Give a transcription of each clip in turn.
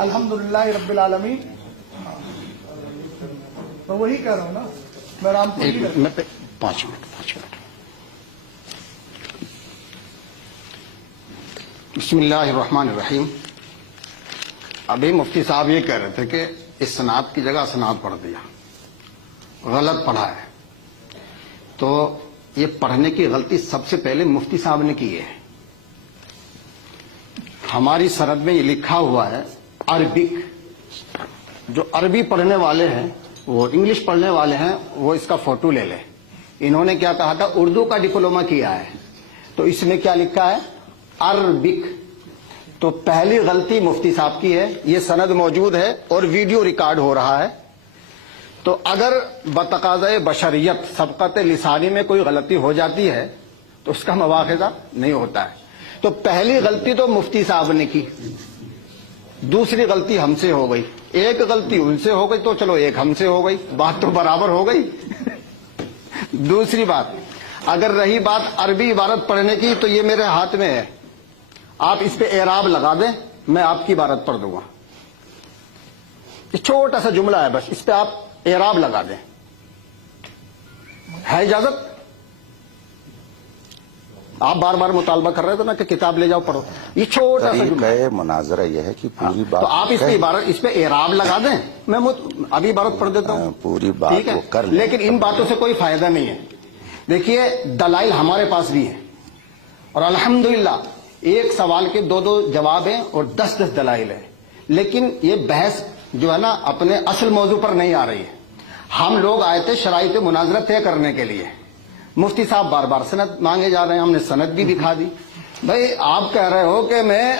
الحمدللہ رب العالمین. میں وہی کہہ رہا ہوں نا, میں رام پور میں 5 منٹ. بسم اللہ الرحمن الرحیم. ابھی مفتی صاحب یہ کہہ رہے تھے کہ اسناد کی جگہ اسناد پڑھ دیا, غلط پڑھا ہے. تو یہ پڑھنے کی غلطی سب سے پہلے مفتی صاحب نے کی ہے. ہماری سند میں یہ لکھا ہوا ہے عربک. جو عربی پڑھنے والے ہیں, وہ انگلش پڑھنے والے ہیں, وہ اس کا فوٹو لے لیں. انہوں نے کیا کہا تھا, اردو کا ڈپلوما کیا ہے, تو اس میں کیا لکھا ہے عربک. تو پہلی غلطی مفتی صاحب کی ہے. یہ سند موجود ہے اور ویڈیو ریکارڈ ہو رہا ہے. تو اگر بتقاضۂ بشریت سبقت لسانی میں کوئی غلطی ہو جاتی ہے تو اس کا مواخذہ نہیں ہوتا ہے. تو پہلی غلطی تو مفتی صاحب نے کی, دوسری غلطی ہم سے ہو گئی, ایک غلطی ان سے ہو گئی, تو چلو ایک ہم سے ہو گئی, بات تو برابر ہو گئی. دوسری بات, اگر رہی بات عربی عبارت پڑھنے کی, تو یہ میرے ہاتھ میں ہے. آپ اس پہ اعراب لگا دیں, میں آپ کی عبارت پڑھ دوں گا. یہ چھوٹا سا جملہ ہے بس, اس پہ آپ اعراب لگا دیں. ہے اجازت؟ آپ بار بار مطالبہ کر رہے تھے نا کہ کتاب لے جاؤ پڑھو. یہ چھوٹا سا جملہ ہے. مناظرہ یہ ہے کہ پوری بات, تو آپ اس پہ عبارت, اس پہ اعراب لگا دیں, میں ابھی عبارت پڑھ دیتا ہوں. پوری بات ٹھیک ہے, وہ کر لیں. لیکن ان باتوں سے کوئی فائدہ نہیں ہے. دیکھیے دلائل ہمارے پاس بھی ہیں, اور الحمدللہ ایک سوال کے 2 جواب ہیں اور 10 دلائل ہیں. لیکن یہ بحث جو ہے نا اپنے اصل موضوع پر نہیں آ رہی ہے. ہم لوگ آئے تھے شرائط مناظرہ طے کرنے کے لیے. مفتی صاحب بار بار سند مانگے جا رہے ہیں, ہم نے سند بھی دکھا دی. بھائی آپ کہہ رہے ہو کہ میں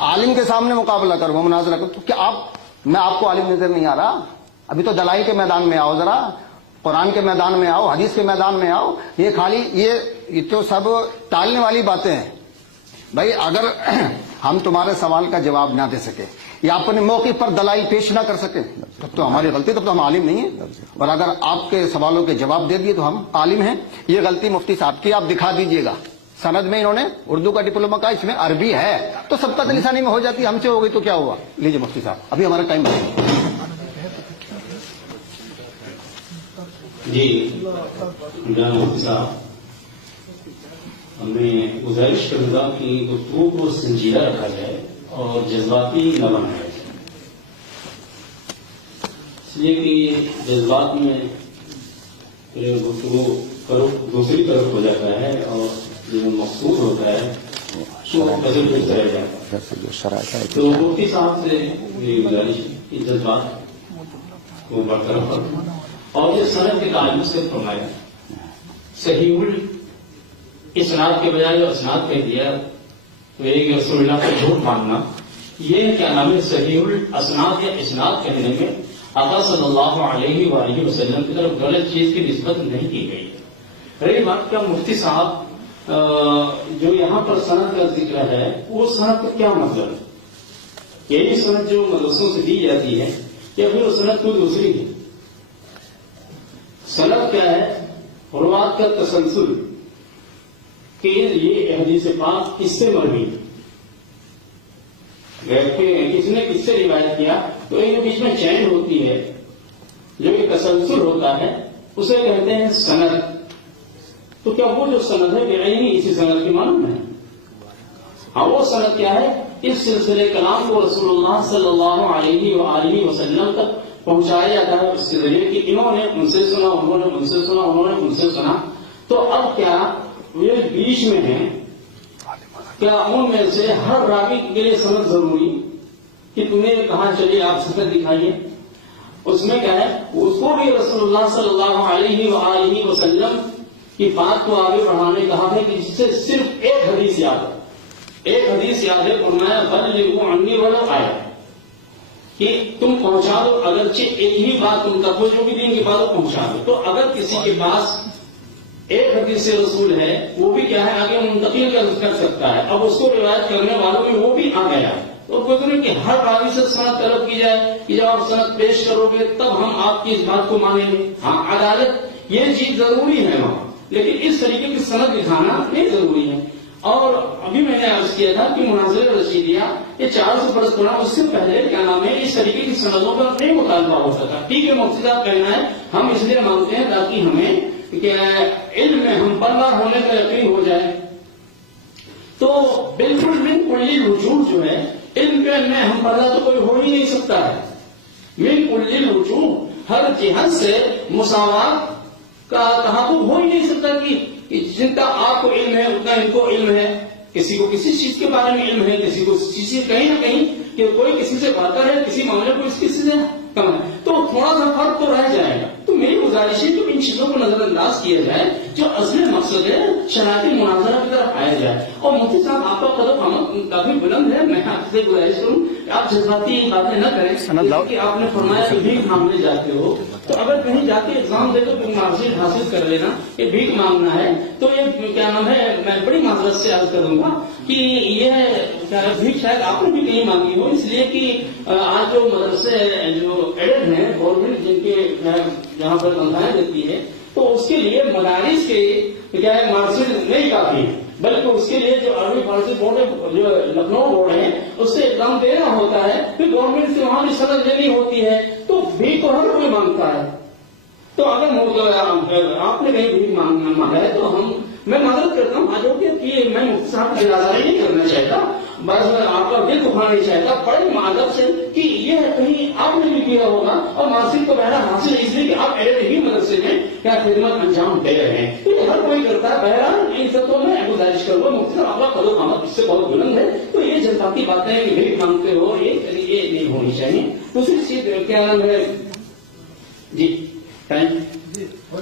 عالم کے سامنے مقابلہ کروں, مناظرہ کروں, تو کیا میں آپ کو عالم نظر نہیں آ رہا؟ ابھی تو دلائل کے میدان میں آؤ, ذرا قرآن کے میدان میں آؤ, حدیث کے میدان میں آؤ. یہ خالی یہ تو سب ٹالنے والی باتیں ہیں. بھائی اگر ہم تمہارے سوال کا جواب نہ دے سکے یا اپنے موقع پر دلائل پیش نہ کر سکے تب تو ہماری غلطی, تب تو ہم عالم نہیں ہیں. اور اگر آپ کے سوالوں کے جواب دے دیے تو ہم عالم ہیں. یہ غلطی مفتی صاحب کی, آپ دکھا دیجئے گا. سند میں انہوں نے اردو کا ڈپلوما کا, اس میں عربی ہے, تو سبقت لسانی میں ہو جاتی, ہم سے ہو گئی تو کیا ہوا. لیجیے مفتی صاحب, ابھی ہمارا ٹائم ہے. جی مفتی صاحب, میں گزارش کروں گا کہ گفتگو کو سنجیدہ رکھا جائے اور جذباتی نہ بنایا جائے, اس لیے کہ جذبات میں گفتگو دوسری طرف ہو جاتا ہے اور جو مقصود ہوتا ہے وہ بدل پھر رہ جاتا ہے. تو مفتی صاحب سے میری گزارش ہے کہ جذبات کو برطرف رکھنا اور جو سند کے تعلق سے فرمایا صحیح اسناد کے بجائے جو اسناد کہہ دیا تو ایک رسول اللہ کا جھوٹ ماننا, یہ کیا نام ہے صحیح الاسناد یا اسناد کہنے میں آقا صلی اللہ علیہ وآلہ وسلم کی طرف غلط چیز کی نسبت نہیں کی گئی ہے. رہی بات کیا مفتی صاحب جو یہاں پر سند کا ذکر ہے, وہ سند کا کیا مطلب ہے؟ یہی سند جو مدرسوں سے دی جاتی ہے یا پھر وہ سند کوئی دوسری ہے؟ سند کیا ہے؟ روات کا تسلسل, کہ یہ حدیث پاک کس سے مروی, کس نے کس سے روایت کیا, تو ان بیچ میں چین ہوتی ہے, جو کہ تسلسل ہوتا ہے, اسے کہتے ہیں سند. تو کیا وہ جو سند ہے بعینی اسی سند کی معلوم ہے؟ ہاں, وہ سند کیا ہے؟ اس سلسلے کلام کو رسول اللہ صلی اللہ علیہ وآلہ وسلم تک پہنچایا جاتا ہے اس کے ذریعے کہ انہوں نے ان سے سنا, انہوں نے ان سے سنا, انہوں نے ان سے سنا. تو اب کیا یہ بیچ میں ہیں, کیا ان میں سے ہر راوی کے لیے سند ضروری کہ تمہیں کہاں چلیے آپ سند دکھائیے؟ اس میں کیا ہے, اس کو بھی رسول اللہ صلی اللہ علیہ وآلہ وسلم کی بات کو آگے بڑھانے کہا ہے کہ جس سے صرف ایک حدیث یاد ہے, ایک حدیث یاد ہے, فرمایا بلغوا عنی ولو آیا, کہ تم پہنچا دو اگرچہ ایک ہی بات تم تک ہو, جو بھی دین کی بات پہنچا دو. تو اگر کسی کے پاس ایک حدیث رسول ہے, وہ بھی کیا ہے آگے منتقل کر سکتا ہے. اب اس کو روایت کرنے والوں میں وہ بھی آ گیا. تو کوئی کہ ہر راوی سے سند طلب کی جائے کہ جب آپ سند پیش کرو گے تب ہم آپ کی اس بات کو مانیں گے. ہاں, عدالت یہ چیز ضروری ہے وہاں, لیکن اس طریقے کی سند دکھانا نہیں ضروری ہے. اور ابھی میں نے عرض کیا تھا کہ مناظر رشیدیہ یہ 400 برس پرانا، اس سے پہلے کیا نام ہے اس طریقے کی سندوں پر نہیں مطالبہ ہوتا تھا. ٹھیک ہے مفتی صاحب کہنا ہے ہم اس لیے مانگتے ہیں تاکہ ہمیں کہ علم میں ہم پردہ ہونے کا یقین ہو جائے. تو بالکل من کل الوجوہ جو ہے علم کے میں ہم پردہ تو کوئی ہو ہی نہیں سکتا ہے. من کل الوجوہ ہر جہت سے مساوات کا تحقق ہو ہی نہیں سکتا کہ جن کا آپ کو علم ہے اتنا ان کو علم ہے. کسی کو کسی چیز کے بارے میں علم ہے، کسی کو چیز کہیں نہ کہیں کہ کوئی کسی سے بہتر ہے، کسی معاملے کو کسی سے کم ہے، تو تھوڑا سا فرق تو رہ جائے گا. تو میری گزارش ہے کہ ان چیزوں کو نظر انداز کیا جائے، جو اصل مقصد ہے شرائط مناظرہ کی طرف آیا جائے. اور مفتی صاحب آپ کا قدم آمد کافی بلند ہے، میں آپ سے گزارش کروں کہ آپ جذباتی باتیں نہ کریں. کہ آپ نے فرمایا کہ بھیک مانگنے جاتے ہو، تو اگر کہیں جا کے ایگزام دے تو مارکشیٹ حاصل کر لینا کہ بھیک مانگنا ہے. تو یہ کیا نام ہے، میں بڑی معذرت سے عرض کروں گا کہ یہ بھیک شاید آپ نے بھی کہیں مانگی ہو، اس لیے کہ آج جو مدرسے جو ایڈڈ ہیں گورنمنٹ جن کے جہاں پر تنخواہیں دیتی ہے، تو اس کے لیے مدارس کے کیا ہے مارکشیٹ نہیں کافی ہے، بلکہ اس کے لیے جو عربی فارسی بورڈ ہے، جو لکھنؤ بورڈ ہے، اس سے ایگزام دینا ہوتا ہے، پھر گورنمنٹ سے وہاں بھی سند لینی ہوتی ہے. تو بھیک تو ہر کوئی مانگتا ہے. تو اگر آپ نے کہیں بھیک مانگا ہے تو میں معذرت کرتا ہوں آج کہ میں مفتی صاحب کی ناراضگی نہیں کرنا چاہتا، بس آپ کا دل دکھانا نہیں چاہتا، بڑے معذرت سے کہ یہ کہیں آپ نے بھی کیا ہوگا اور مارکشیٹ کو بہرحال حاصل ہے اس لیے کہ آپ ایڈڈ ہی مدرسے میں کیا خدمت انجام دے رہے ہیں. تو یہ ہر کوئی کرتا ہے. بہرحال ان سب کو میں گزارش کروں گا مفتی صاحب آپ کا قدر آمد اس سے بہت بلند ہے. تو یہ جذباتی باتیں بھیک مانگتے ہو یہ نہیں ہونی چاہیے. دوسری چیز کیا نام ہے جی ہو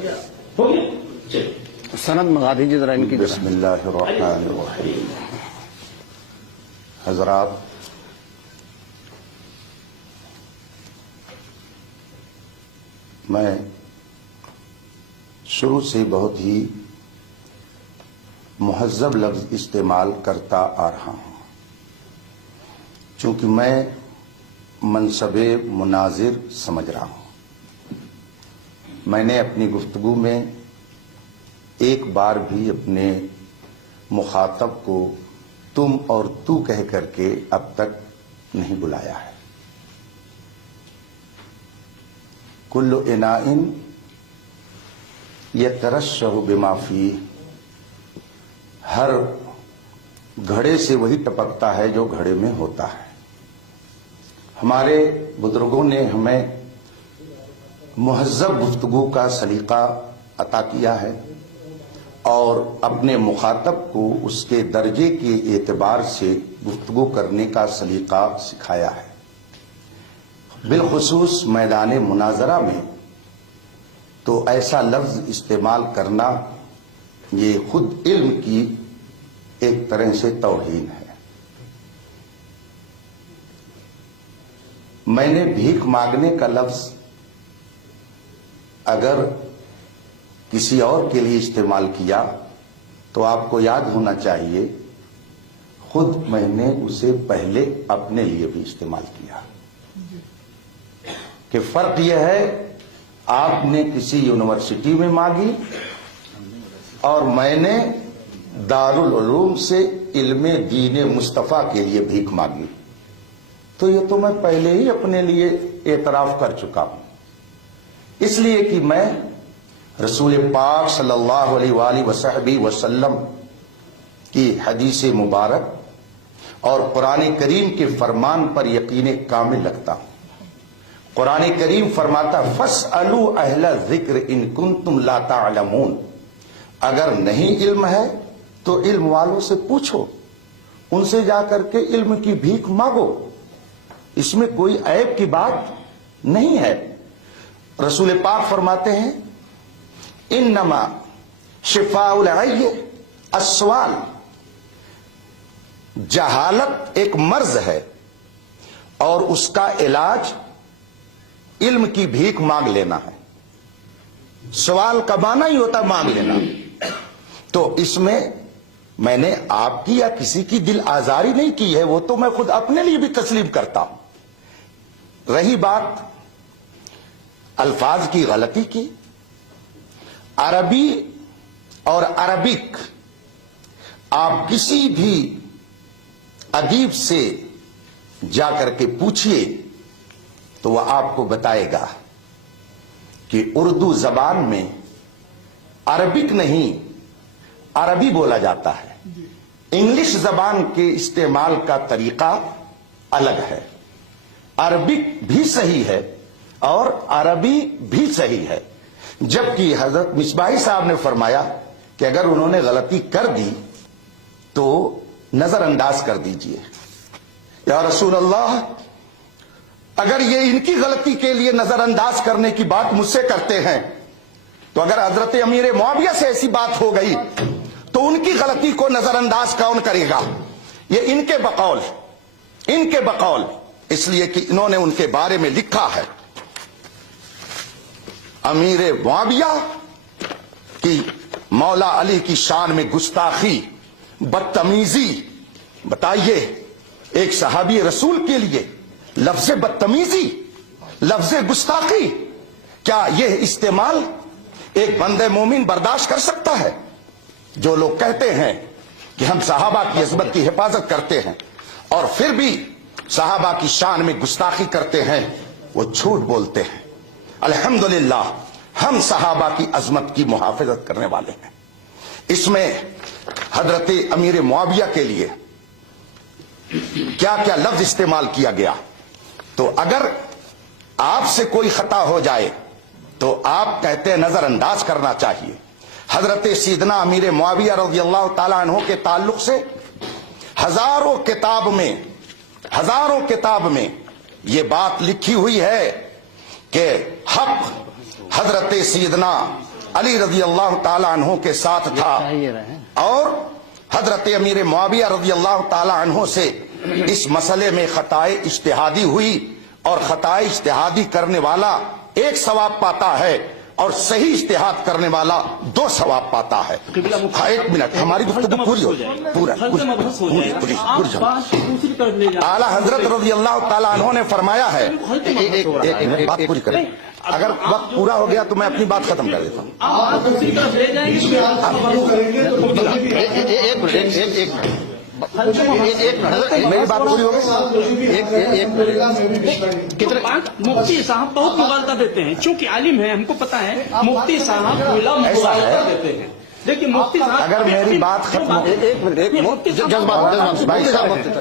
گیا. چلیے سند منگا دیجیے ذرا ان کی. بسم اللہ الرحمن الرحیم. حضرات، میں شروع سے بہت ہی مہذب لفظ استعمال کرتا آ رہا ہوں، چونکہ میں منصب مناظر سمجھ رہا ہوں. میں نے اپنی گفتگو میں ایک بار بھی اپنے مخاطب کو تم اور تو کہہ کر کے اب تک نہیں بلایا ہے. کل اناء یترشح بما فیہ، ہر گھڑے سے وہی ٹپکتا ہے جو گھڑے میں ہوتا ہے. ہمارے بزرگوں نے ہمیں مہذب گفتگو کا سلیقہ عطا کیا ہے اور اپنے مخاطب کو اس کے درجے کے اعتبار سے گفتگو کرنے کا سلیقہ سکھایا ہے. بالخصوص میدان مناظرہ میں تو ایسا لفظ استعمال کرنا یہ خود علم کی ایک طرح سے توہین ہے. میں نے بھیک مانگنے کا لفظ اگر کسی اور کے لیے استعمال کیا تو آپ کو یاد ہونا چاہیے خود میں نے اسے پہلے اپنے لیے بھی استعمال کیا کہ فرق یہ ہے آپ نے کسی یونیورسٹی میں مانگی اور میں نے دارالعلوم سے علم دین مصطفیٰ کے لیے بھیک مانگی. تو یہ تو میں پہلے ہی اپنے لیے اعتراف کر چکا ہوں، اس لیے کہ میں رسول پاک صلی اللہ علیہ وآلہ وصحبہ وسلم کی حدیث مبارک اور قرآن کریم کے فرمان پر یقین کامل رکھتا ہوں. قرآن کریم فرماتا فاسألوا اہل الذکر ان کنتم لا تعلمون، اگر نہیں علم ہے تو علم والوں سے پوچھو، ان سے جا کر کے علم کی بھیک مانگو، اس میں کوئی عیب کی بات نہیں ہے. رسول پاک فرماتے ہیں انما شفاء العی السؤال، جہالت ایک مرض ہے اور اس کا علاج علم کی بھیک مانگ لینا ہے. سوال کا معنی ہی ہوتا مانگ لینا. تو اس میں نے آپ کی یا کسی کی دل آزاری نہیں کی ہے، وہ تو میں خود اپنے لیے بھی تسلیم کرتا ہوں. رہی بات الفاظ کی غلطی کی، عربی اور عربک آپ کسی بھی ادیب سے جا کر کے پوچھئے تو وہ آپ کو بتائے گا کہ اردو زبان میں عربک نہیں عربی بولا جاتا ہے، انگلش زبان کے استعمال کا طریقہ الگ ہے، عربک بھی صحیح ہے اور عربی بھی صحیح ہے، جبکہ حضرت مصباحی صاحب نے فرمایا کہ اگر انہوں نے غلطی کر دی تو نظر انداز کر دیجئے۔ یا رسول اللہ، اگر یہ ان کی غلطی کے لیے نظر انداز کرنے کی بات مجھ سے کرتے ہیں تو اگر حضرت امیر معاویہ سے ایسی بات ہو گئی تو ان کی غلطی کو نظر انداز کون کرے گا؟ یہ ان کے بقول، اس لیے کہ انہوں نے ان کے بارے میں لکھا ہے امیر معاویہ کی مولا علی کی شان میں گستاخی، بدتمیزی۔ بتائیے ایک صحابی رسول کے لیے لفظ بدتمیزی، لفظ گستاخی، کیا یہ استعمال ایک بندے مومن برداشت کر سکتا ہے؟ جو لوگ کہتے ہیں کہ ہم صحابہ کی عظمت کی حفاظت کرتے ہیں اور پھر بھی صحابہ کی شان میں گستاخی کرتے ہیں، وہ جھوٹ بولتے ہیں۔ الحمدللہ ہم صحابہ کی عظمت کی محافظت کرنے والے ہیں۔ اس میں حضرت امیر معاویہ کے لیے کیا کیا لفظ استعمال کیا گیا، تو اگر آپ سے کوئی خطا ہو جائے تو آپ کہتے ہیں نظر انداز کرنا چاہیے۔ حضرت سیدنا امیر معاویہ رضی اللہ تعالیٰ عنہ کے تعلق سے ہزاروں کتاب میں یہ بات لکھی ہوئی ہے کہ حق حضرت سیدنا علی رضی اللہ تعالیٰ عنہ کے ساتھ تھا اور حضرت امیر معاویہ رضی اللہ تعالیٰ عنہ سے اس مسئلے میں خطائے اجتہادی ہوئی اور خطائے اجتہادی کرنے والا 1 ثواب پاتا ہے اور صحیح اجتہاد کرنے والا 2 ثواب پاتا ہے۔ 1 منٹ، ہماری گفتگو پوری ہو جائے، اعلیٰ حضرت رضی اللہ تعالیٰ عنہ نے فرمایا ہے، ایک بات پوری کریں، اگر وقت پورا ہو گیا تو میں اپنی بات ختم کر دیتا ہوں۔ میری بات پوری ہو گئی؟ مفتی صاحب بہت مغالطہ دیتے ہیں، چونکہ عالم ہے، ہم کو پتا ہے مفتی صاحب مغالطہ دیتے ہیں۔ لیکن مفتی صاحب اگر میری بات ختم ہو کتنے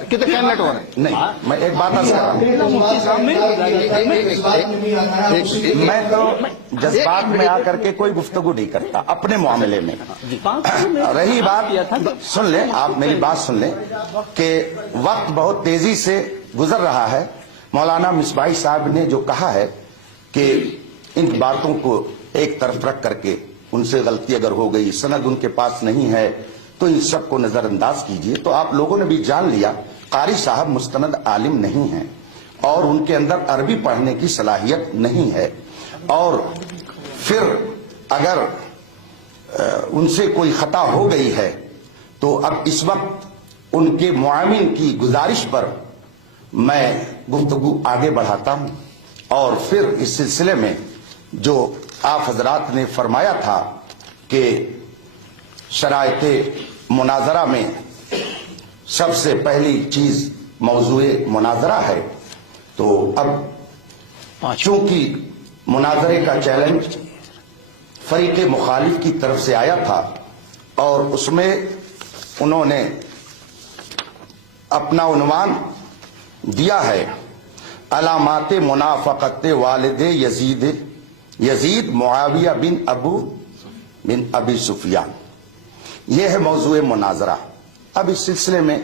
کینڈیڈیٹ ہو رہے ہیں؟ نہیں، میں ایک بات عرض کر رہا ہوں، میں تو جذبات میں آ کر کے کوئی گفتگو نہیں کرتا اپنے معاملے میں۔ رہی بات، سن لیں آپ میری بات سن لیں کہ وقت بہت تیزی سے گزر رہا ہے۔ مولانا مصباحی صاحب نے جو کہا ہے کہ ان باتوں کو ایک طرف رکھ کر کے ان سے غلطی اگر ہو گئی، سند ان کے پاس نہیں ہے تو ان سب کو نظر انداز کیجئے۔ تو آپ لوگوں نے بھی جان لیا قاری صاحب مستند عالم نہیں ہیں اور ان کے اندر عربی پڑھنے کی صلاحیت نہیں ہے، اور پھر اگر ان سے کوئی خطا ہو گئی ہے تو اب اس وقت ان کے معاون کی گزارش پر میں گفتگو آگے بڑھاتا ہوں، اور پھر اس سلسلے میں جو آپ حضرات نے فرمایا تھا کہ شرائط مناظرہ میں سب سے پہلی چیز موضوع مناظرہ ہے، تو اب چونکہ مناظرے کا چیلنج فریق مخالف کی طرف سے آیا تھا اور اس میں انہوں نے اپنا عنوان دیا ہے علامات منافقت والد یزید معاویہ بن ابی سفیان، یہ ہے موضوع مناظرہ۔ اب اس سلسلے میں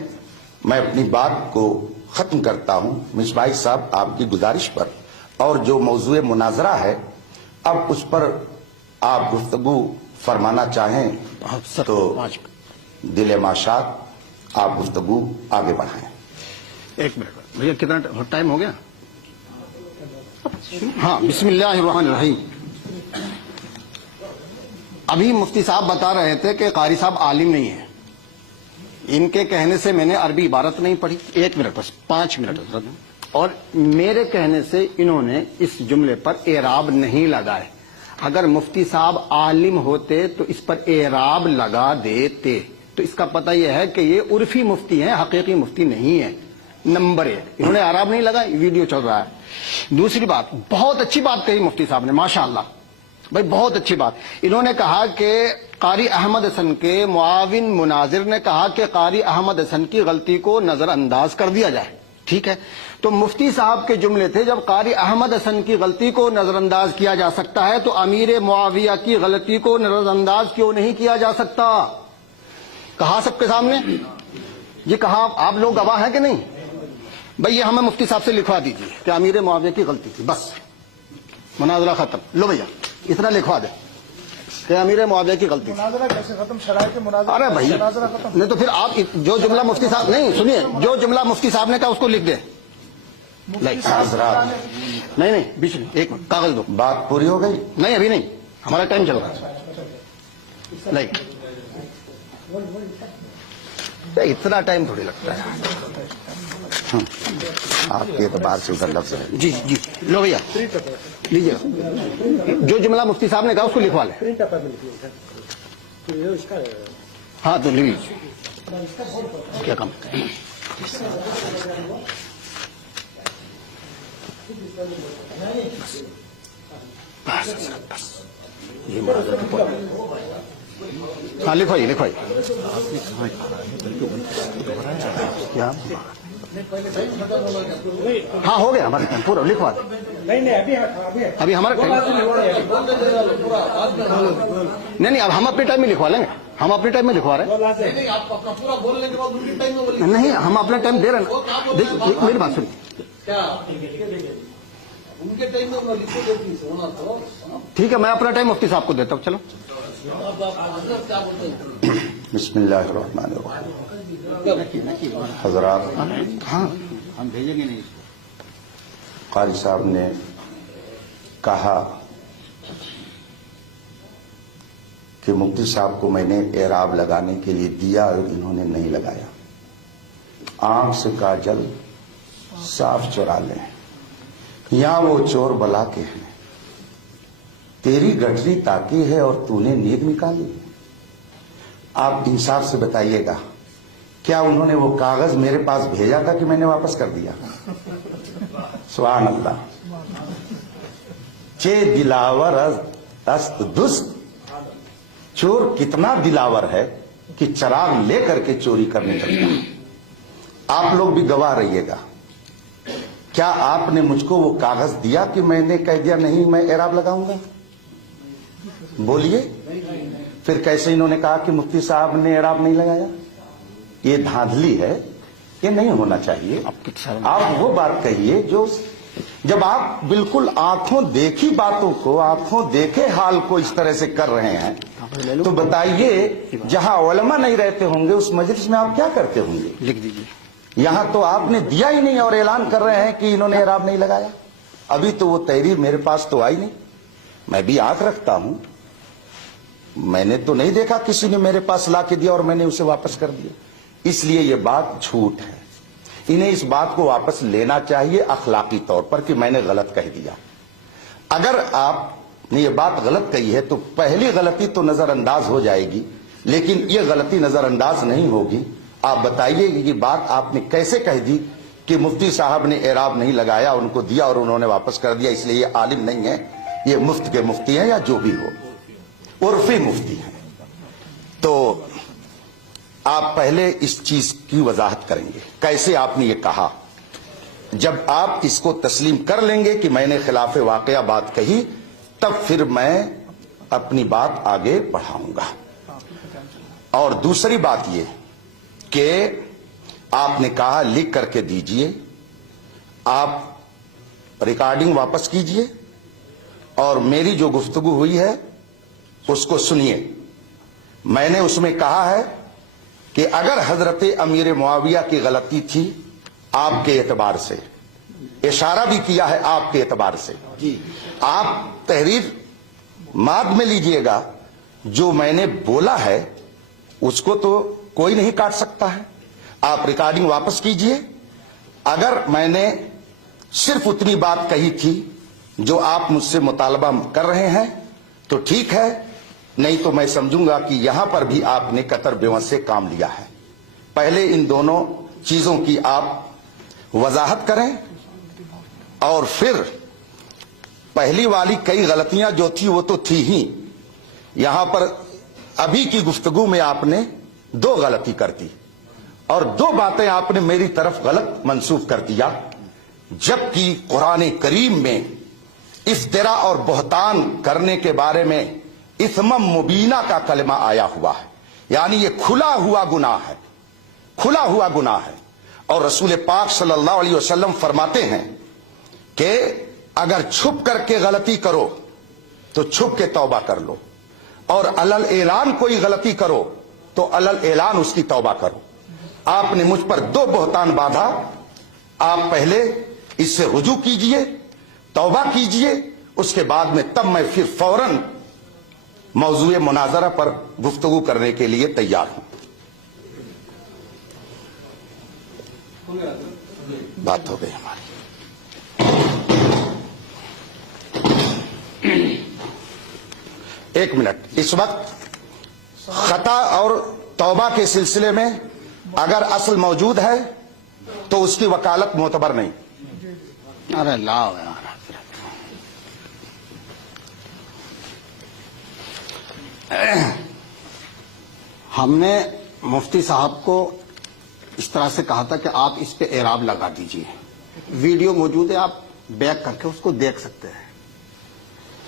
میں اپنی بات کو ختم کرتا ہوں مصباحی صاحب آپ کی گزارش پر، اور جو موضوع مناظرہ ہے اب اس پر آپ گفتگو فرمانا چاہیں تو دل ماشات آپ گفتگو آگے بڑھائیں۔ 1 منٹ بھیا، کتنا ٹائم ہو گیا؟ ہاں، بسم اللہ الرحمن الرحیم۔ ابھی مفتی صاحب بتا رہے تھے کہ قاری صاحب عالم نہیں ہیں، ان کے کہنے سے میں نے عربی عبارت نہیں پڑھی۔ 1 منٹ بس، 5 منٹ، اور میرے کہنے سے انہوں نے اس جملے پر اعراب نہیں لگائے۔ اگر مفتی صاحب عالم ہوتے تو اس پر اعراب لگا دیتے، تو اس کا پتہ یہ ہے کہ یہ عرفی مفتی ہیں، حقیقی مفتی نہیں ہے. نمبر 1 انہوں نے اعراب نہیں لگا، ویڈیو چل رہا ہے. دوسری بات، بہت اچھی بات کہی مفتی صاحب نے، ماشاءاللہ بھائی بہت اچھی بات. انہوں نے کہا کہ قاری احمد حسن کے معاون مناظر نے کہا کہ قاری احمد حسن کی غلطی کو نظر انداز کر دیا جائے. ٹھیک ہے، تو مفتی صاحب کے جملے تھے جب قاری احمد حسن کی غلطی کو نظر انداز کیا جا سکتا ہے تو امیر معاویہ کی غلطی کو نظر انداز کیوں نہیں کیا جا سکتا؟ کہا سب کے سامنے، یہ کہا، آپ لوگ گواہ ہیں کہ نہیں؟ بھئی یہ ہمیں مفتی صاحب سے لکھوا دیجیے کہ امیر معاویہ کی غلطی تھی، بس مناظرہ ختم. لو بھیا اتنا لکھوا دے کہ امیر معاویہ کی غلطی تھی. مناظرہ کیسے ختم؟ شرائط مناظرہ. ارے بھائی مناظرہ ختم نہیں تو پھر آپ جو جملہ مفتی صاحب، نہیں سنیے، جو جملہ مفتی صاحب نے کہا اس کو لکھ دیں. حضرات نہیں بیچ میں ایک منٹ کاغذ دو. بات پوری ہو گئی؟ نہیں ابھی نہیں، ہمارا ٹائم چل رہا ہے. نہیں اتنا ٹائم تھوڑی لگتا ہے. آپ کے اعتبار سے ادھر لفظ ہے. جی جی لو بھیا لیجیے، جو جملہ مفتی صاحب نے کہا اس کو لکھوا لیں. ہاں تو لے لیجیے، کیا کام ہے. ہاں لکھوائیے لکھوائیے. کیا ہاں ہو گیا ہمارا ٹائم پورا، لکھوا دیں. ابھی ہمارا ٹائم نہیں، اب ہم اپنے ٹائم میں لکھوا لیں گے، ہم اپنے ٹائم میں لکھوا رہے ہیں. نہیں ہم اپنا ٹائم دے رہے ہیں. دیکھ میری بات سنیے، ٹھیک ہے میں اپنا ٹائم مفتی صاحب کو دیتا ہوں. چلو بسم اللہ الرحمن الرحیم. حضرات ہاں ہم بھیجیں گے نہیں. قاری صاحب نے کہا کہ مفتی صاحب کو میں نے اعراب لگانے کے لیے دیا اور انہوں نے نہیں لگایا. آنکھ سے کاجل صاف چرا لیں، یہاں وہ چور بلا کے ہیں. تیری گٹری تاکی ہے اور تو نے نیک نکالی. آپ انصاف سے بتائیے گا کیا انہوں نے وہ کاغذ میرے پاس بھیجا تھا کہ میں نے واپس کر دیا؟ سبحان اللہ. چے دلاور است دست، چور کتنا دلاور ہے کہ چراغ لے کر کے چوری کرنے چلتا ہے. آپ لوگ بھی گواہ رہیے گا. کیا آپ نے مجھ کو وہ کاغذ دیا کہ میں نے کہہ دیا نہیں میں اعراب لگاؤں گا؟ بولیے. پھر کیسے انہوں نے کہا کہ مفتی صاحب نے اعراب نہیں لگایا؟ یہ دھاندلی ہے، یہ نہیں ہونا چاہیے. آپ وہ بات کہیے جو جب آپ بالکل آنکھوں دیکھی باتوں کو، آنکھوں دیکھے حال کو اس طرح سے کر رہے ہیں تو بتائیے جہاں علماء نہیں رہتے ہوں گے اس مجلس میں آپ کیا کرتے ہوں گے؟ لکھ دیجیے. یہاں تو آپ نے دیا ہی نہیں اور اعلان کر رہے ہیں کہ انہوں نے اعراب نہیں لگایا. ابھی تو وہ تحریر میرے پاس تو آئی نہیں. میں بھی آنکھ رکھتا ہوں، میں نے تو نہیں دیکھا کسی نے میرے پاس لا کے دیا اور میں نے اسے واپس کر دیا. اس لیے یہ بات جھوٹ ہے. انہیں اس بات کو واپس لینا چاہیے اخلاقی طور پر کہ میں نے غلط کہہ دیا. اگر آپ نے یہ بات غلط کہی ہے تو پہلی غلطی تو نظر انداز ہو جائے گی، لیکن یہ غلطی نظر انداز نہیں ہوگی. آپ بتائیے کہ یہ بات آپ نے کیسے کہہ دی کہ مفتی صاحب نے اعراب نہیں لگایا، ان کو دیا اور انہوں نے واپس کر دیا، اس لیے یہ عالم نہیں ہے، یہ مفت کے مفتی ہیں یا جو بھی ہو، عرفی مفتی ہیں. تو آپ پہلے اس چیز کی وضاحت کریں گے کیسے آپ نے یہ کہا. جب آپ اس کو تسلیم کر لیں گے کہ میں نے خلاف واقعہ بات کہی تب پھر میں اپنی بات آگے بڑھاؤں گا. اور دوسری بات یہ کہ آپ نے کہا لکھ کر کے دیجئے، آپ ریکارڈنگ واپس کیجئے اور میری جو گفتگو ہوئی ہے اس کو سنیے. میں نے اس میں کہا ہے کہ اگر حضرت امیر معاویہ کی غلطی تھی آپ کے اعتبار سے، اشارہ بھی کیا ہے آپ کے اعتبار سے، آپ تحریر ماد میں لیجئے گا، جو میں نے بولا ہے اس کو تو کوئی نہیں کاٹ سکتا ہے. آپ ریکارڈنگ واپس کیجئے. اگر میں نے صرف اتنی بات کہی تھی جو آپ مجھ سے مطالبہ کر رہے ہیں تو ٹھیک ہے، نہیں تو میں سمجھوں گا کہ یہاں پر بھی آپ نے قطر بیوس سے کام لیا ہے. پہلے ان دونوں چیزوں کی آپ وضاحت کریں اور پھر پہلی والی کئی غلطیاں جو تھی وہ تو تھی ہی. یہاں پر ابھی کی گفتگو میں آپ نے 2 غلطی کر دی اور 2 باتیں آپ نے میری طرف غلط منسوب کر دیا، جبکہ قرآن کریم میں افترا اور بہتان کرنے کے بارے میں اثم مبینہ کا کلمہ آیا ہوا ہے، یعنی یہ کھلا ہوا گناہ ہے، کھلا ہوا گناہ ہے. اور رسول پاک صلی اللہ علیہ وسلم فرماتے ہیں کہ اگر چھپ کر کے غلطی کرو تو چھپ کے توبہ کر لو، اور علل اعلان کوئی غلطی کرو تو علل اعلان اس کی توبہ کرو. آپ نے مجھ پر 2 بہتان باندھا، آپ پہلے اس سے رجوع کیجئے، توبہ کیجئے، اس کے بعد میں تب میں پھر فوراً موضوع مناظرہ پر گفتگو کرنے کے لیے تیار ہوں. بات ہو گئی ہماری. ایک منٹ. اس وقت خطا اور توبہ کے سلسلے میں اگر اصل موجود ہے تو اس کی وکالت معتبر نہیں. ارے لاؤ یار. ہم نے مفتی صاحب کو اس طرح سے کہا تھا کہ آپ اس پہ اعراب لگا دیجئے. ویڈیو موجود ہے، آپ بیک کر کے اس کو دیکھ سکتے ہیں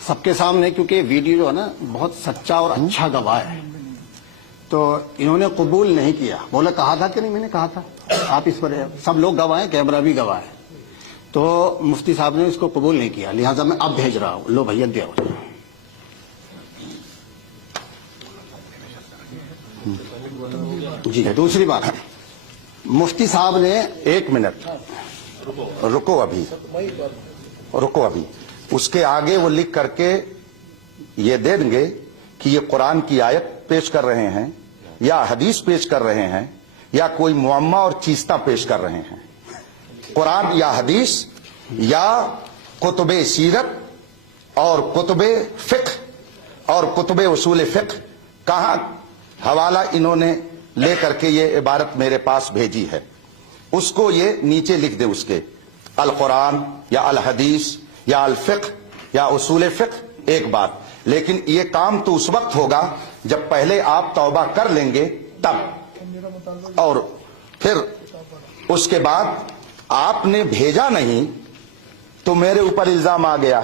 سب کے سامنے، کیونکہ ویڈیو جو ہے نا بہت سچا اور اچھا گواہ ہے. تو انہوں نے قبول نہیں کیا. بولے کہا تھا کہ نہیں، میں نے کہا تھا آپ اس پر سب لوگ گواہ ہیں، کیمرہ بھی گواہ ہے. تو مفتی صاحب نے اس کو قبول نہیں کیا، لہٰذا میں اب بھیج رہا ہوں. لو بھیا دیا. جی دوسری بات ہے، مفتی صاحب نے 1 منٹ رکو ابھی اس کے آگے وہ لکھ کر کے یہ دے دیں گے کہ یہ قرآن کی آیت پیش کر رہے ہیں یا حدیث پیش کر رہے ہیں یا کوئی معمہ اور چیستہ پیش کر رہے ہیں. قرآن یا حدیث یا کتب سیرت اور کتب فقہ اور کتب اصول فقہ، کہاں حوالہ انہوں نے لے کر کے یہ عبارت میرے پاس بھیجی ہے، اس کو یہ نیچے لکھ دے. اس کے القرآن یا الحدیث یا الفقہ یا اصول فقہ. ایک بات، لیکن یہ کام تو اس وقت ہوگا جب پہلے آپ توبہ کر لیں گے تب، اور پھر اس کے بعد آپ نے بھیجا نہیں تو میرے اوپر الزام آ گیا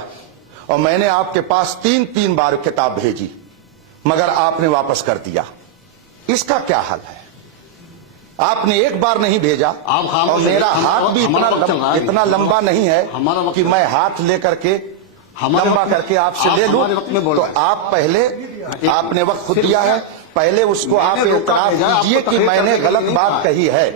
اور میں نے آپ کے پاس 3 بار کتاب بھیجی مگر آپ نے واپس کر دیا. اس کا کیا حل ہے؟ آپ نے ایک بار نہیں بھیجا اور میرا ہاتھ بھی اتنا لمبا نہیں ہے کہ میں ہاتھ لے کر کے لمبا کر کے آپ سے لے لوں. تو آپ پہلے، آپ نے وقت خود دیا ہے، پہلے اس کو آپ اعتراف کیجئے کہ میں نے غلط بات کہی ہے.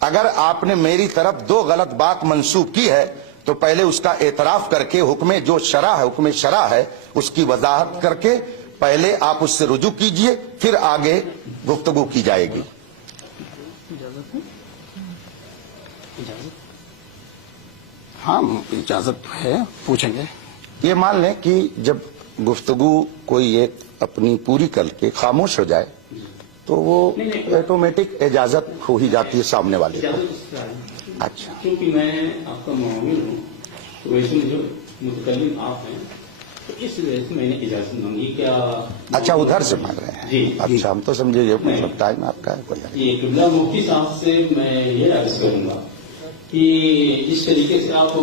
اگر آپ نے میری طرف 2 غلط بات منسوب کی ہے تو پہلے اس کا اعتراف کر کے حکم جو شرع ہے، حکم شرع ہے، اس کی وضاحت کر کے پہلے آپ اس سے رجوع کیجئے، پھر آگے گفتگو کی جائے گی. ہاں اجازت ہے، پوچھیں گے. یہ مان لیں کہ جب گفتگو کوئی ایک اپنی پوری کر کے خاموش ہو جائے تو وہ آٹومیٹک اجازت ہو ہی جاتی ہے سامنے والے کو. اچھا، کیونکہ میں آپ کا معاون ہوں تو ویسے جو متکلم آپ ہیں تو اس وجہ سے میں نے اجازت مانگی. کیا اچھا ادھر سے مانگ رہے ہیں؟ جی اچھا، ہم تو سمجھے یہ ٹائم آپ کا ہے کوئی. یہ قبلہ مفتی صاحب سے میں یہ عرض کروں گا کہ اس طریقے سے آپ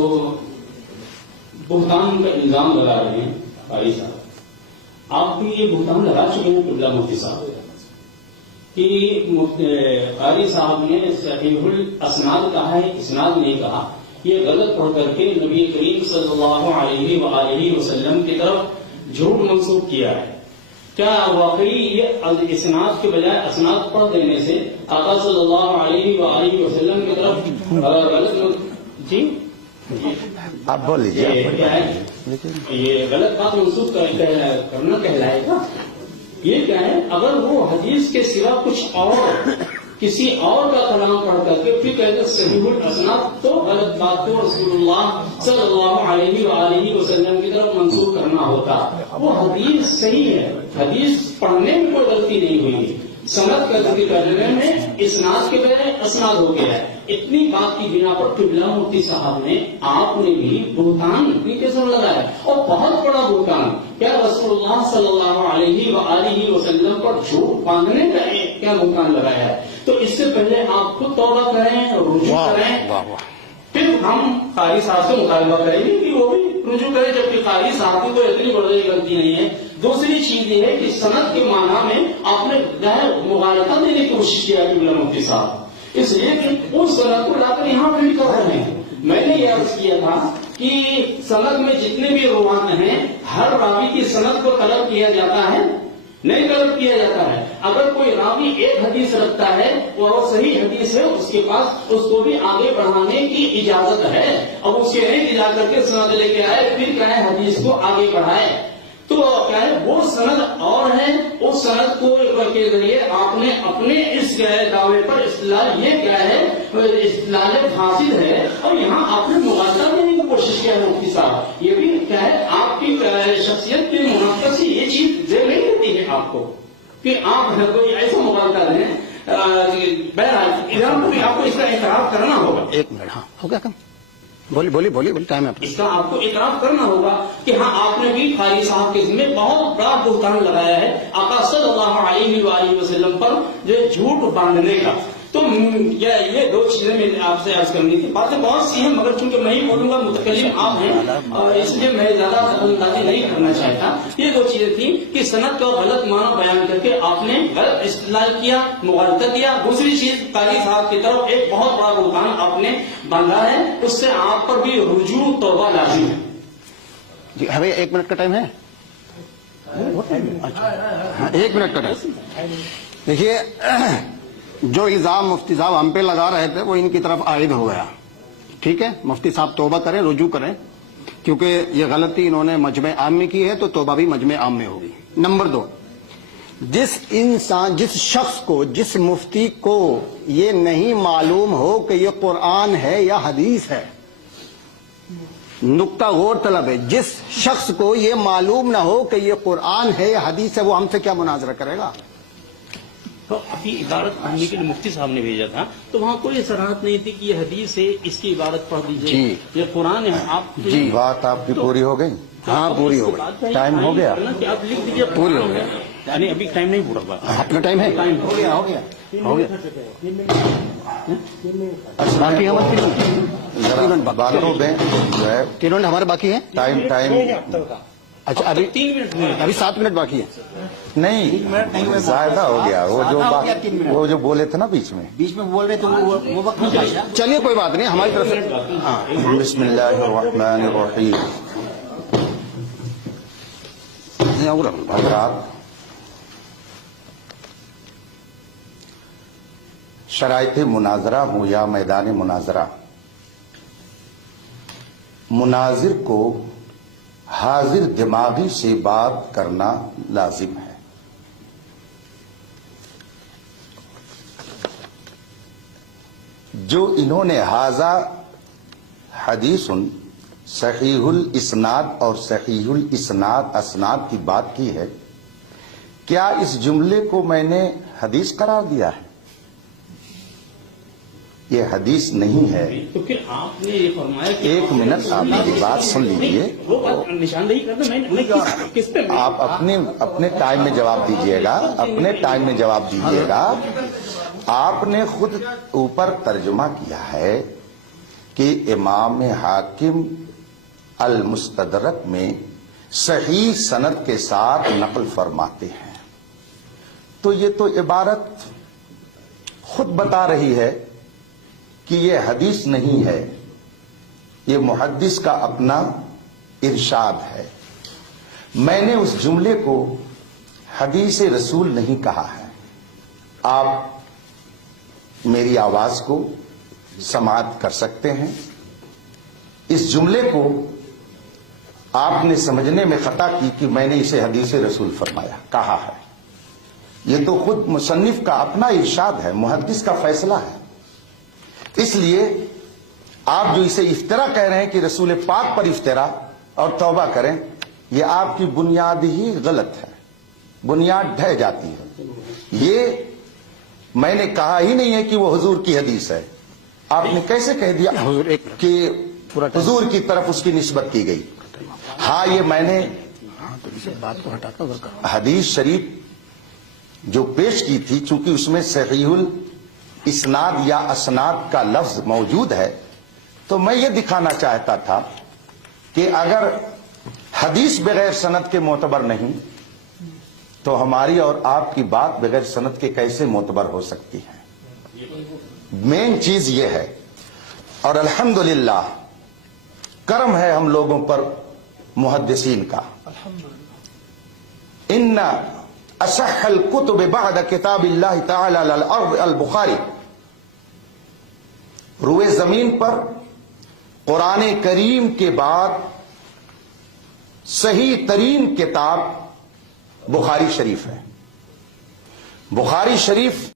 بہتان کا الزام لگا رہے ہیں قاری صاحب. آپ بھی یہ بہتان لگا چکے ہیں قبلہ مفتی صاحب کہ قاری صاحب نے صحیح الاسناد کہا ہے، اسناد نہیں کہا. یہ غلط پڑھ کر کے نبی کریم صلی اللہ علیہ وآلہ وسلم کی طرف جھوٹ منسوب کیا ہے. کیا واقعی یہ اسناد کے بجائے اسناد پڑھ دینے سے آقا صلی اللہ علیہ وآلہ وسلم کی طرف غلط؟ جی آپ بول لیجیے. یہ غلط بات منسوخ کرنا کہلائے گا. یہ کیا ہے، اگر وہ حدیث کے سوا کچھ اور کسی اور کا کلام پڑھ کر کے پھر کہتے صحیح الاسناد، تو غلط بات کو رسول اللہ صلی اللہ علیہ وآلہ وسلم کی طرف منسوخ کرنا کرنا ہوتا. وہ حدیث صحیح ہے, حدیث پڑھنے میں کوئی غلطی نہیں ہوئی, سند کا ذکر کرنے میں اسناد کے بجائے اسناد ہو گیا ہے. اتنی بات کی بنا پر قبلہ مفتی صاحب نے, آپ نے بھی بہتان اپنی قسم لگایا, اور بہت بڑا بہتان. کیا رسول اللہ صلی اللہ علیہ وآلہ وسلم پر جھوٹ باندھنے کا کیا بہتان لگایا ہے؟ تو اس سے پہلے آپ خود توبہ کریں اور رجوع کریں, پھر ہم قاری صاحب سے مطالبہ کریں گے کہ وہ بھی رجوع کریں, جبکہ قاری صاحب کی تو اتنی بڑی غلطی نہیں ہے. دوسری چیز یہ ہے کہ سند کے معنی میں آپ نے مغالطہ دینے کی کوشش کیا قبلہ مفتی صاحب, اس لیے کہ اس سند کو لا کر یہاں پہ بھی کر رہے ہیں. میں نے یہ عرض کیا تھا کہ سند میں جتنے بھی روات ہیں, ہر راوی کی سند کو طلب کیا جاتا ہے, نہیں طلب کیا جاتا ہے. اگر کوئی راوی ایک حدیث رکھتا ہے اور وہ صحیح حدیث ہے, اس کے پاس اس کو بھی آگے بڑھانے کی اجازت ہے, اور اس کے نہیں جا کر کے سند لے کے آئے پھر کیا ہے حدیث کو آگے بڑھائے. تو کیا ہے وہ سند اور ہے, اس سند کو کے ذریعے آپ نے اپنے اس دعوے پر استدلال یہ کیا ہے, استدلال فاسد ہے, اور یہاں آپ نے مغالطہ دینے کی کوشش کیا ہے مفتی صاحب. یہ بھی کیا ہے آپ کی شخصیت کے منافقت سے یہ چیز دیر نہیں دیتی ہے آپ کو کہ آپ کوئی ایسا مغالطہ دیں. بہرحال ادھر آپ کو اس کا اعتراف کرنا ہوگا. ایک منٹ, ہاں ہو گیا کم, بولیے ٹائم ہے. اس کا آپ کو اعتراف کرنا ہوگا کہ ہاں آپ نے بھی قاری صاحب کے ذمہ بہت بڑا بہتان لگایا ہے آقا صلی اللہ علیہ وآلہ وسلم پر جو جھوٹ باندھنے کا. تو یہ دو چیزیں میں آپ سے عرض کرنی تھی. باتیں بہت سی ہیں مگر چونکہ میں ہی بولوں گا, متکلم آپ ہیں, اور اس لیے میں زیادہ اندازی نہیں کرنا چاہتا. یہ دو چیزیں تھیں کہ سند کا غلط معنی بیان کر کے آپ نے غلط استدلال کیا, مغالطہ کیا. دوسری چیز قاری صاحب کی طرف ایک بہت بڑا بہتان آپ نے باندھا ہے, اس سے آپ پر بھی رجوع توبہ لازم ہے. جی بھائی 1 منٹ کا ٹائم ہے, 1 منٹ کا ٹائم. دیکھیے جو الزام مفتی صاحب ہم پہ لگا رہے تھے وہ ان کی طرف عائد ہو گیا. ٹھیک ہے, مفتی صاحب توبہ کریں, رجوع کریں, کیونکہ یہ غلطی انہوں نے مجمع عام میں کی ہے تو توبہ بھی مجمع عام میں ہوگی. نمبر 2, جس شخص کو, جس مفتی کو یہ نہیں معلوم ہو کہ یہ قرآن ہے یا حدیث ہے, نقطہ غور طلب ہے, جس شخص کو یہ معلوم نہ ہو کہ یہ قرآن ہے یا حدیث ہے, وہ ہم سے کیا مناظرہ کرے گا؟ تو ابھی عبارت پڑھنے کے لیے مفتی صاحب نے بھیجا تھا, تو وہاں کوئی صراحت نہیں تھی کہ یہ حدیث ہے, اس کی عبارت پڑھ دیجیے, یہ قرآن ہے. آپ جی بات آپ کی پوری ہو گئی؟ ہاں پوری ہو گئی. ٹائم ہو گیا, آپ لکھ دیجیے پوری ہو گیا. یعنی ابھی ٹائم نہیں پورا ہوا, اپنا ٹائم ہے, ہو گیا. باقی ہمارے باتوں میں جو ہے 3 منٹ ہمارے باقی ہیں. ٹائم اچھا ابھی 3 منٹ, ابھی 7 منٹ باقی ہیں. نہیں, زیادہ ہو گیا. وہ جو بولے تھے نا بیچ میں بول رہے تو وہ وقت نہیں چاہیے. چلیے کوئی بات نہیں, ہماری طرف سے. ہاں بسم اللہ الرحمن الرحیم. حضرات, شرائط مناظرہ ہو یا میدان مناظرہ, مناظر کو حاضر دماغی سے بات کرنا لازم ہے. جو انہوں نے ھذا حدیث صحیح الاسناد اور صحیح الاسناد اسناد کی بات کی ہے, کیا اس جملے کو میں نے حدیث قرار دیا ہے؟ یہ حدیث نہیں ہے. تو پھر آپ نے یہ فرمایا کہ 1 منٹ آپ میری بات سن لیجیے. وہ بات نشاندہی کرنا, میں کس پہ آپ اپنے ٹائم میں جواب دیجیے گا, اپنے ٹائم میں جواب دیجیے گا. آپ نے خود اوپر ترجمہ کیا ہے کہ امام حاکم المستدرک میں صحیح سند کے ساتھ نقل فرماتے ہیں. تو یہ تو عبارت خود بتا رہی ہے کہ یہ حدیث نہیں ہے, یہ محدث کا اپنا ارشاد ہے. میں نے اس جملے کو حدیث رسول نہیں کہا ہے. آپ میری آواز کو سماعت کر سکتے ہیں. اس جملے کو آپ نے سمجھنے میں خطا کی کہ میں نے اسے حدیث رسول فرمایا کہا ہے. یہ تو خود مصنف کا اپنا ارشاد ہے, محدث کا فیصلہ ہے. اس لیے آپ جو اسے افطرا کہہ رہے ہیں کہ رسول پاک پر افطرا, اور توبہ کریں, یہ آپ کی بنیاد ہی غلط ہے، بنیاد ڈھہ جاتی ہے. یہ میں نے کہا ہی نہیں ہے کہ وہ حضور کی حدیث ہے. آپ نے کیسے کہہ دیا کہ حضور کی طرف اس کی نسبت کی گئی؟ ہاں، یہ میں نے حدیث شریف جو پیش کی تھی، چونکہ اس میں صحیح الاسناد یا اسناد کا لفظ موجود ہے، تو میں یہ دکھانا چاہتا تھا کہ اگر حدیث بغیر سند کے معتبر نہیں تو ہماری اور آپ کی بات بغیر سند کے کیسے معتبر ہو سکتی ہے؟ مین چیز یہ ہے. اور الحمدللہ کرم ہے ہم لوگوں پر محدثین کا. ان اصح الکتب بعد کتاب اللہ تعالی علی الارض البخاری. روئے زمین پر قرآن کریم کے بعد صحیح ترین کتاب بخاری شریف ہے. بخاری شریف